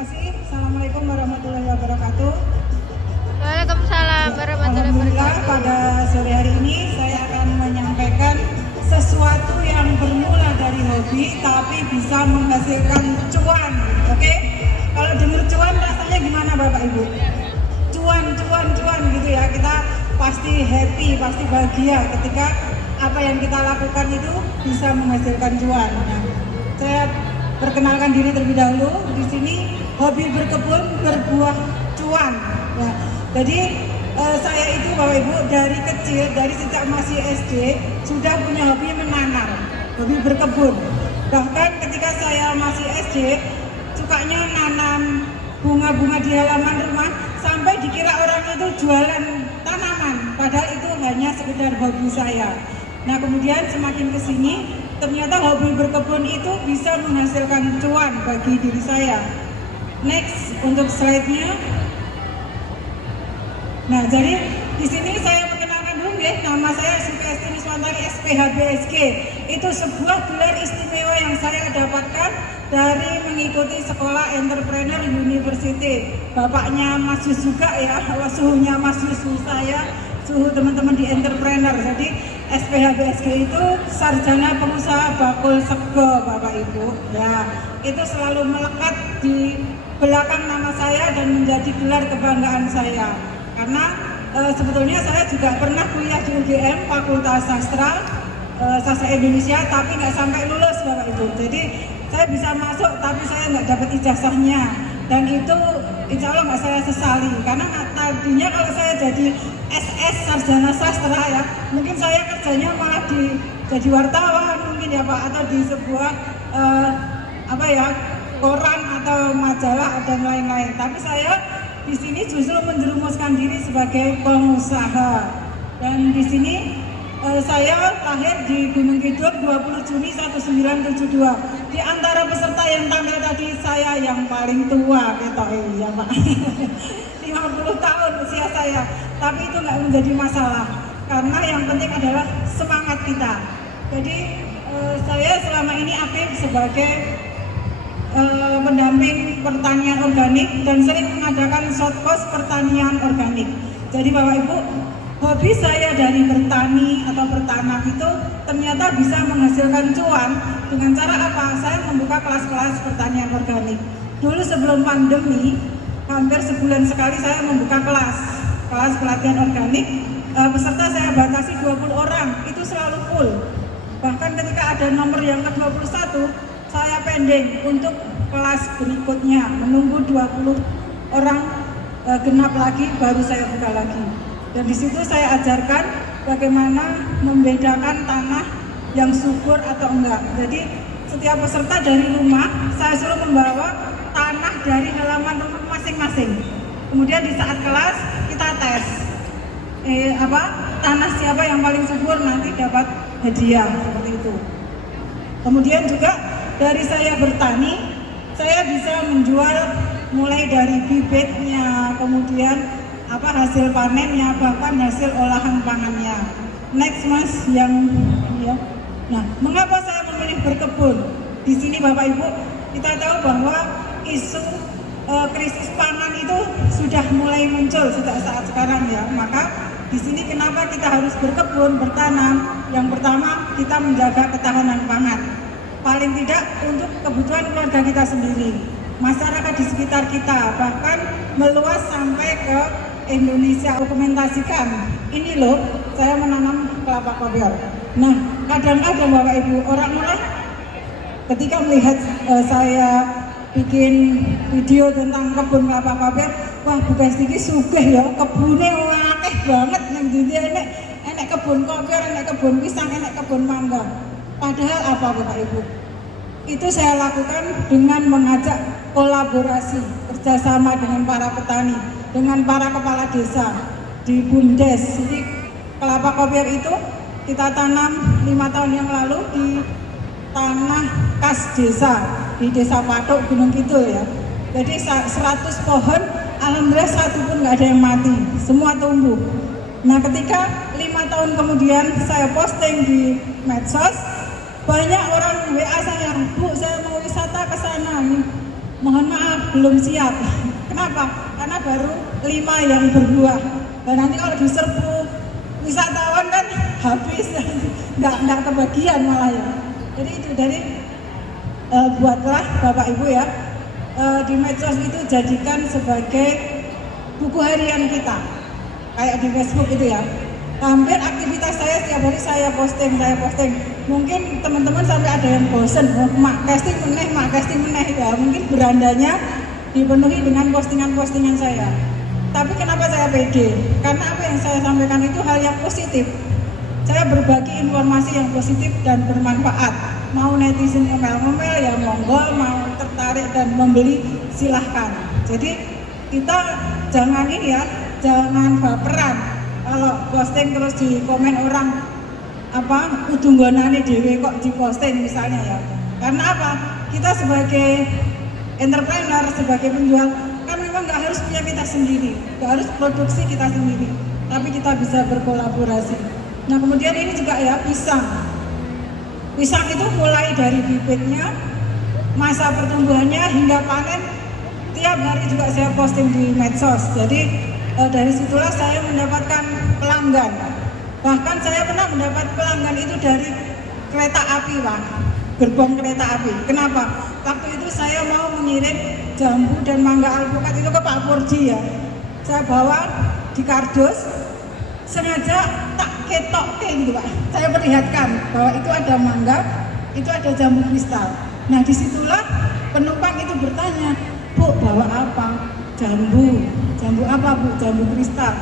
kasih. Assalamualaikum warahmatullahi wabarakatuh. Waalaikumsalam warahmatullahi Alhamdulillah wabarakatuh. pada sore hari ini saya akan menyampaikan sesuatu yang bermula dari hobi tapi bisa menghasilkan cuan. Oke? Kalau dengar cuan rasanya gimana Bapak Ibu? Cuan gitu ya. Kita pasti happy, pasti bahagia ketika apa yang kita lakukan itu bisa menghasilkan cuan. Nah, saya perkenalkan diri terlebih dahulu. Di sini hobi berkebun berbuah cuan. Ya. Jadi saya itu Bapak Ibu dari kecil, dari sejak masih SD sudah punya hobi menanam, hobi berkebun. Bahkan ketika saya masih SD sukanya nanam bunga-bunga di halaman rumah sampai dikira orang itu jualan tanaman, padahal itu hanya sekedar hobi saya. Nah kemudian semakin kesini ternyata hobi berkebun itu bisa menghasilkan cuan bagi diri saya. Next untuk slide-nya. Nah, jadi di sini saya perkenalkan dulu ya, nama saya Supriasti Niswantari SPHBSG. Itu sebuah gelar istimewa yang saya dapatkan dari mengikuti sekolah Entrepreneur University. Bapaknya Mas Yus juga ya, suhunya Mas Yus saya, suhu teman-teman di Entrepreneur. Jadi SPHBSG itu sarjana pengusaha bakul sego Bapak Ibu. Ya, itu selalu melekat di belakang nama saya dan menjadi gelar kebanggaan saya. Karena sebetulnya saya juga pernah kuliah di UGM Fakultas Sastra Indonesia, tapi nggak sampai lulus Bapak Ibu. Jadi saya bisa masuk tapi saya nggak dapat ijazahnya, dan itu insya Allah nggak saya sesali. Karena tadinya kalau saya jadi SS Sarjana Sastra ya, mungkin saya kerjanya malah jadi wartawan mungkin ya Pak, atau di sebuah koran atau majalah dan lain-lain. Tapi saya di sini justru menjerumuskan diri sebagai pengusaha. Dan di sini saya lahir di Gunung Kidul 20 Juni 1972. Di antara peserta yang tampil tadi saya yang paling tua, ya Pak. 50 tahun usia saya. Tapi itu nggak menjadi masalah, karena yang penting adalah semangat kita. Jadi saya selama ini aktif sebagai pendamping pertanian organik dan sering mengadakan short course pertanian organik. Jadi Bapak Ibu, hobi saya dari bertani atau bertanam itu ternyata bisa menghasilkan cuan dengan cara apa? Saya membuka kelas-kelas pertanian organik. Dulu sebelum pandemi, hampir sebulan sekali saya membuka kelas pelatihan organik. Peserta saya batasi 20 orang, itu selalu full. Bahkan ketika ada nomor yang ke-21, saya pending untuk kelas berikutnya, menunggu 20 orang genap lagi baru saya buka lagi. Dan di situ saya ajarkan bagaimana membedakan tanah yang subur atau enggak. Jadi setiap peserta dari rumah saya suruh membawa tanah dari halaman rumah masing-masing. Kemudian di saat kelas kita tes tanah siapa yang paling subur nanti dapat hadiah seperti itu. Kemudian juga dari saya bertani, saya bisa menjual mulai dari bibitnya, kemudian hasil panennya, bahkan hasil olahan pangannya. Next Mas yang ya. Nah, mengapa saya memilih berkebun? Di sini Bapak Ibu, kita tahu bahwa isu krisis pangan itu sudah mulai muncul sejak saat sekarang ya. Maka di sini kenapa kita harus berkebun, bertanam? Yang pertama, kita menjaga ketahanan pangan. Paling tidak untuk kebutuhan keluarga kita sendiri, masyarakat di sekitar kita, bahkan meluas sampai ke Indonesia. Dokumentasikan, ini loh saya menanam kelapa kopior. Nah kadang-kadang Bapak Ibu, orang ketika melihat saya bikin video tentang kebun kelapa kopior, wah bukan sedikit sugih ya, kebunnya wakeh banget, enek kebun kopior, enek kebun pisang, enek kebun mangga. Padahal apa Bapak Ibu? Itu saya lakukan dengan mengajak kolaborasi, kerjasama dengan para petani, dengan para kepala desa di BUMDes. Jadi kelapa kopior itu kita tanam 5 tahun yang lalu di tanah kas desa, di Desa Patok, Gunung Kidul ya. Jadi 100 pohon, alhamdulillah satu pun nggak ada yang mati, semua tumbuh. Nah ketika 5 tahun kemudian saya posting di medsos, banyak orang WA saya, Bu saya mau wisata ke sana nih. mohon maaf belum siap. Kenapa? Karena baru 5 yang berbuah. Dan nanti kalau diserbu wisatawan kan habis, nggak kebagian malah ya. Jadi itu buatlah Bapak Ibu ya, di medsos itu jadikan sebagai buku harian kita, kayak di Facebook itu ya. Hampir aktivitas saya setiap hari saya posting. Mungkin teman-teman sampai ada yang bosen, mak casting meneh ya. Mungkin berandanya dipenuhi dengan postingan-postingan saya. Tapi kenapa saya pede? Karena apa yang saya sampaikan itu hal yang positif. Saya berbagi informasi yang positif dan bermanfaat. Mau netizen ngomel-ngomel ya monggo, mau tertarik dan membeli silahkan. Jadi kita jangan jangan baperan. Kalau posting terus di komen orang kudu nggonane dhewe kok diposting misalnya ya. Karena apa? Kita sebagai entrepreneur, sebagai penjual kan memang nggak harus punya kita sendiri, nggak harus produksi kita sendiri, tapi kita bisa berkolaborasi. Nah kemudian ini juga ya pisang itu mulai dari bibitnya, masa pertumbuhannya hingga panen, tiap hari juga saya posting di medsos. Jadi dari situlah saya mendapatkan pelanggan. Bahkan saya pernah mendapat pelanggan itu dari kereta api, Pak. Gerbong kereta api. Kenapa? Waktu itu saya mau mengirim jambu dan mangga alpukat itu ke Pak Purji ya. Saya bawa di kardus, sengaja tak ketokke gitu Pak. Saya perlihatkan bahwa itu ada mangga, itu ada jambu kristal. Nah disitulah penumpang itu bertanya, Bu bawa apa? Jambu apa Bu? Jambu kristal.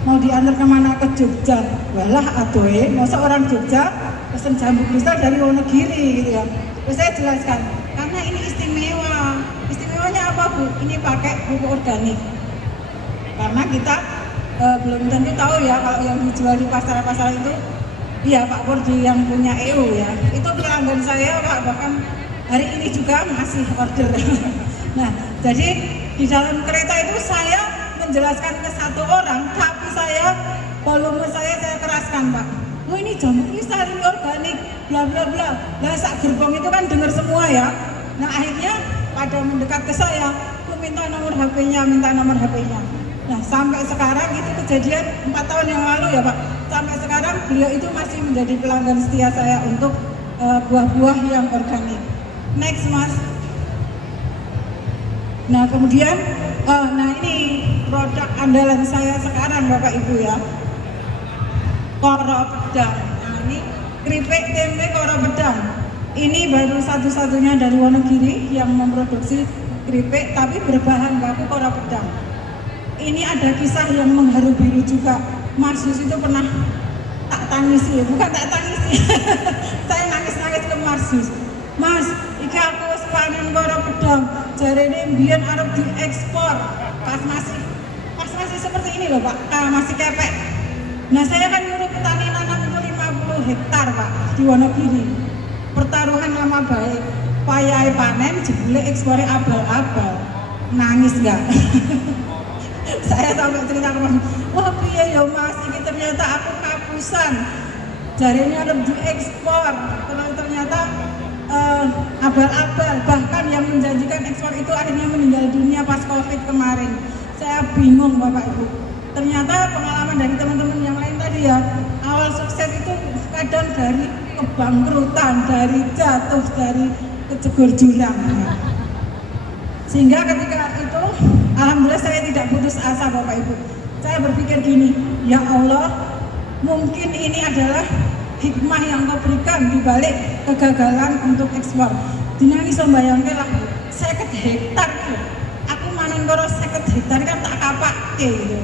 Mau diantar kemana? Ke Jogja. Walah adoe, masa orang Jogja pesen jambu kristal dari Wonogiri gitu ya. Terus saya jelaskan, karena ini istimewa. Istimewanya apa Bu? Ini pakai pupuk organik. Karena kita belum tentu tahu ya kalau yang dijual di pasar-pasar itu, iya Pak Purji yang punya EU ya. Itu pelanggan saya Pak, bahkan hari ini juga masih order. Nah, jadi di dalam kereta itu saya menjelaskan ke satu orang, tapi volume saya keraskan Pak. Oh ini jambu kristal, ini organik, bla bla bla. Nah sak gerbong itu kan dengar semua ya. Nah akhirnya pada mendekat ke saya, minta nomor HP-nya. Nah sampai sekarang itu kejadian 4 tahun yang lalu ya Pak. Sampai sekarang beliau itu masih menjadi pelanggan setia saya untuk buah-buah yang organik. Next Mas. Nah kemudian, ini produk andalan saya sekarang Bapak Ibu ya, koro pedang. Nah ini keripik tempe koro pedang. Ini baru satu-satunya dari Wonogiri yang memproduksi keripik tapi berbahan baku koro pedang. Ini ada kisah yang mengharu biru juga. Mas Yus itu pernah tak tangisi, bukan tak tangisi. Saya nangis-nangis ke Mas Yus. Mas, iki aku wis panen karo pedang. Jarene mbiyen arep diekspor. Pas masih seperti ini loh Pak. Masih kepek. Nah, saya kan nyuruh petani nanam itu 50 hektar Pak di Wonogiri. Pertaruhan lama baik. Payahe panen jebule ekspore abal-abal. Nangis enggak? Saya sampai cerita ke Mas, wah piye ya Mas, ini ternyata aku kapusan. Jarene arep diekspor. Ternyata abal-abal, bahkan yang menjanjikan ekspor itu akhirnya meninggal dunia pas Covid kemarin. Saya bingung Bapak Ibu. Ternyata pengalaman dari teman-teman yang lain tadi ya, awal sukses itu kadang dari kebangkrutan, dari jatuh, dari kejegur jurang. Sehingga ketika itu, alhamdulillah saya tidak putus asa Bapak Ibu. Saya berpikir gini, ya Allah, mungkin ini adalah hikmah yang kau berikan di balik kegagalan untuk ekspor. Dinani sombayangke lah 50 hektar itu. Aku manen karo 50 hektar kan tak kapake gitu.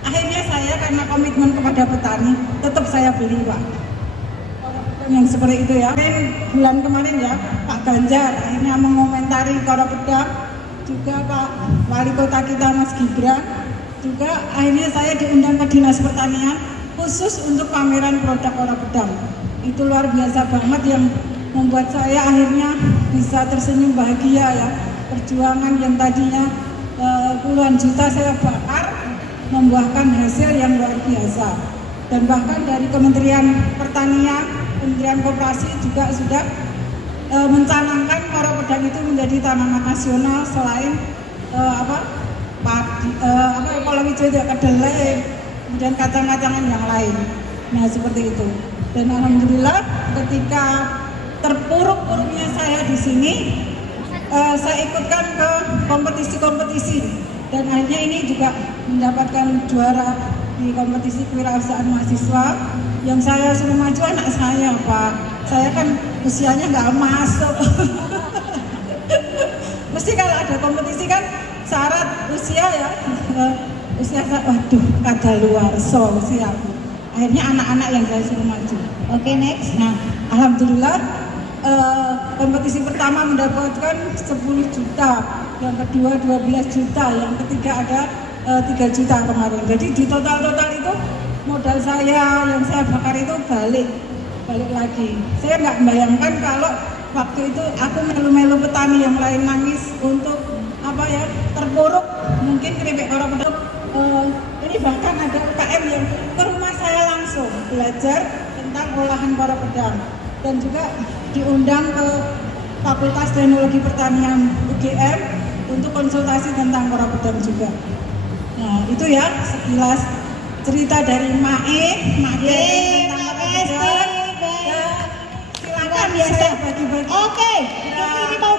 Akhirnya saya karena komitmen kepada petani, tetap saya beli Pak. Yang seperti itu ya. Bulan kemarin ya, Pak Ganjar akhirnya mengomentari koro pedang, juga Pak Wali Kota kita Mas Gibran, juga akhirnya saya diundang ke Dinas Pertanian khusus untuk pameran produk koro pedang. Itu luar biasa banget yang membuat saya akhirnya bisa tersenyum bahagia ya. Perjuangan yang tadinya puluhan juta saya bakar membuahkan hasil yang luar biasa. Dan bahkan dari Kementerian Pertanian, Kementerian Koperasi juga sudah mencanangkan Koro Pedang itu menjadi tanaman nasional selain padi, palawija, kedelai, kemudian kacang-kacangan yang lain. Nah seperti itu. Dan alhamdulillah ketika terpuruk-puruknya saya di sini, saya ikutkan ke kompetisi-kompetisi dan akhirnya ini juga mendapatkan juara di kompetisi kewirausahaan mahasiswa. Yang saya suruh maju anak saya, Pak. Saya kan usianya nggak masuk. Mesti kalau ada kompetisi kan syarat usia ya, usia saya, waduh kadaluarsa usia aku. Akhirnya anak-anak yang saya suruh maju. Oke, next. Nah, alhamdulillah kompetisi pertama mendapatkan 10 juta, yang kedua 12 juta, yang ketiga ada 3 juta kemarin. Jadi di total itu modal saya yang saya bakar itu balik lagi. Saya nggak membayangkan kalau waktu itu aku melu-melu petani yang lain nangis untuk terpuruk mungkin keripik Koro Pedang. Ini bahkan ada UKM yang ke rumah saya langsung belajar tentang olahan Koro Pedang dan juga diundang ke Fakultas Teknologi Pertanian UGM untuk konsultasi tentang Koro Pedang juga. Nah itu ya sekilas cerita dari Mae tentang Koro Pedang. Silakan ya saya bagi-bagi. Oke, ini mau